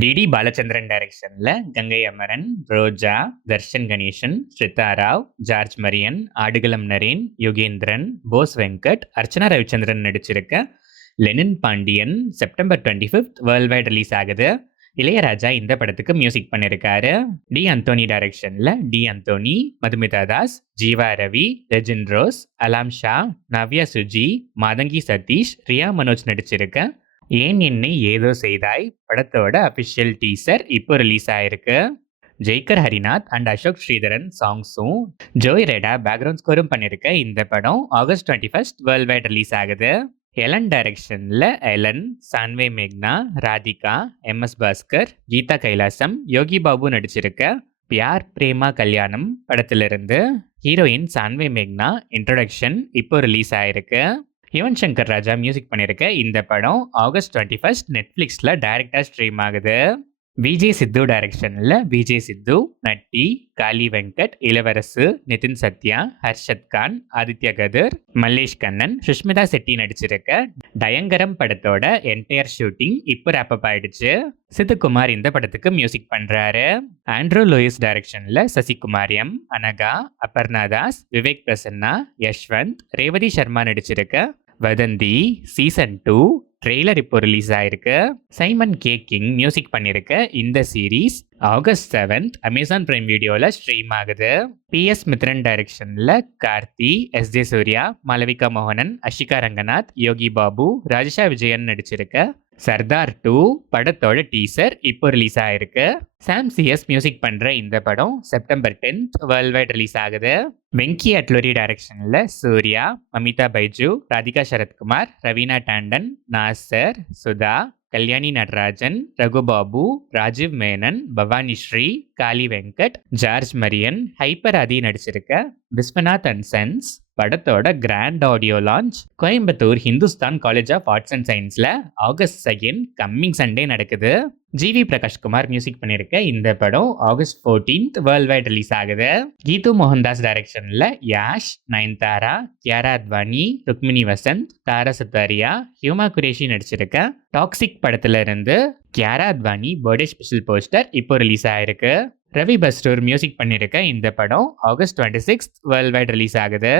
DD Balachandran டைரக்ஷன்ல Gangai Amaran, Roja, Darshan Ganesan, Sritha Rao, George Maryan, Aadukalam Naren, Yugendran, Bose Venkat, Archana Ravichandran நடிச்சிருக்க Lenin Pandian September 25th world wide release ஆகுது. இளையராஜா இந்த படத்துக்கு மியூசிக் பண்ணியிருக்காரு. டி அந்தோனி டைரக்ஷன்ல T Anthony, Madhumitha Das, Jeeva Ravi, Rejin Rose, Alam Shah, Navya Suji, Mathangi Sathish, Riya Manoj நடிச்சிருக்க ஏன் என்னை ஏதோ செய்தாய் படத்தோட அபிஷியல் டீசர் இப்போ ரிலீஸ் ஆயிருக்கு. ஜெய்கர் ஹரிநாத் அண்ட் அசோக் ஸ்ரீதரன் சாங்ஸும் ஜோய் ரெடா பேக்ரவுண்ட் ஸ்கோரும் பண்ணியிருக்க இந்த படம் August 21st world wide release ஆகுது. எலன் டைரக்ஷன்ல எலன், சான்வே மேக்னா, ராதிகா, எம்எஸ் பாஸ்கர், கீதா கைலாசம், யோகி பாபு நடிச்சிருக்க பியார் பிரேமா கல்யாணம் படத்திலிருந்து ஹீரோயின் சான்வே மேக்னா இன்ட்ரோடக்ஷன் இப்போ ரிலீஸ் ஆயிருக்கு. யுவன் சங்கர் ராஜா மியூசிக் பண்ணியிருக்க இந்த படம் ஆகஸ்ட் 21st நெட்ஃப்ளிக்ஸில் டைரக்டாக ஸ்ட்ரீம் ஆகுது. விஜய் சித்து டைரக்ஷனில் விஜய் சித்து, நட்டி, காளி வெங்கட், இளவரசு, நிதின் சத்யா, ஹர்ஷத் கான், ஆதித்ய கதிர், மல்லேஷ் கண்ணன், சுஷ்மிதா செட்டி நடிச்சிருக்க டயங்கரம் படத்தோட என்டையர் ஷூட்டிங் இப்போ ரேப்பப் ஆயிடுச்சு. சித்துக்குமார் இந்த படத்துக்கு மியூசிக் பண்றாரு. ஆண்ட்ரூ லூயிஸ் டைரக்ஷன்ல சசிகுமார் எம், அனகா, அபர்ணா தாஸ், விவேக் பிரசன்னா, யஷ்வந்த், ரேவதி சர்மா நடிச்சிருக்க வதந்தி சீசன் 2 ட்ரெய்லர் இப்போ ரிலீஸ் ஆயிருக்கு. சைமன் கே கிங் மியூசிக் பண்ணியிருக்க இந்த series August 7th Amazon prime வீடியோவில் ஸ்ட்ரீம் ஆகுது. PS மித்ரன் டைரக்ஷனில் கார்த்தி, SJ சூர்யா, மாளவிகா மோகனன், அஷிகா ரங்கநாத், யோகி பாபு, ராஜேஷா விஜயன் நடிச்சிருக்க சர்தார் 2 படத்தோட டீசர் இப்போ ரிலீஸ் ஆயிருக்கு. சாம் சிஎஸ் மியூசிக் பண்ற இந்த படம் September 10th world wide release ஆகுது. வெங்கி அட்லோரி டைரக்ஷன்ல சூர்யா, அமிதா பைஜு, ராதிகா சரத்குமார், ரவீனா டாண்டன், நாசர், சுதா, கல்யாணி நடராஜன், ரகுபாபு, ராஜீவ் மேனன், பவானி ஸ்ரீ, காளி வெங்கட், ஜார்ஜ் மரியன், ஹைப்பர் ஆதி நடிச்சிருக்க விஸ்வநாத் அண்ட் சன்ஸ் படத்தோட grand audio launch Coimbatore Hindusthan college of arts and சயின்ஸ்ல ஆகஸ்ட் 2nd கம்மிங் சண்டே நடக்குது. ஜிவி பிரகாஷ்குமார் மியூசிக் பண்ணியிருக்க இந்த படம் August 14th world wide release ஆகுது. கீது மோகன்தாஸ் டைரக்ஷன்ல யாஷ், நயன்தாரா, கியாரா அத்வானி, ருக்மிணி வசந்த், தாரா சத்தாரியா, ஹியூமா குரேஷி நடிச்சிருக்க டாக்ஸிக் படத்துல இருந்து Kiara Advani birthday special poster இப்போ ரிலீஸ் ஆயிருக்கு. ரவி பஸ்டூர் மியூசிக் பண்ணியிருக்க இந்த படம் August 26th world wide release ஆகுது.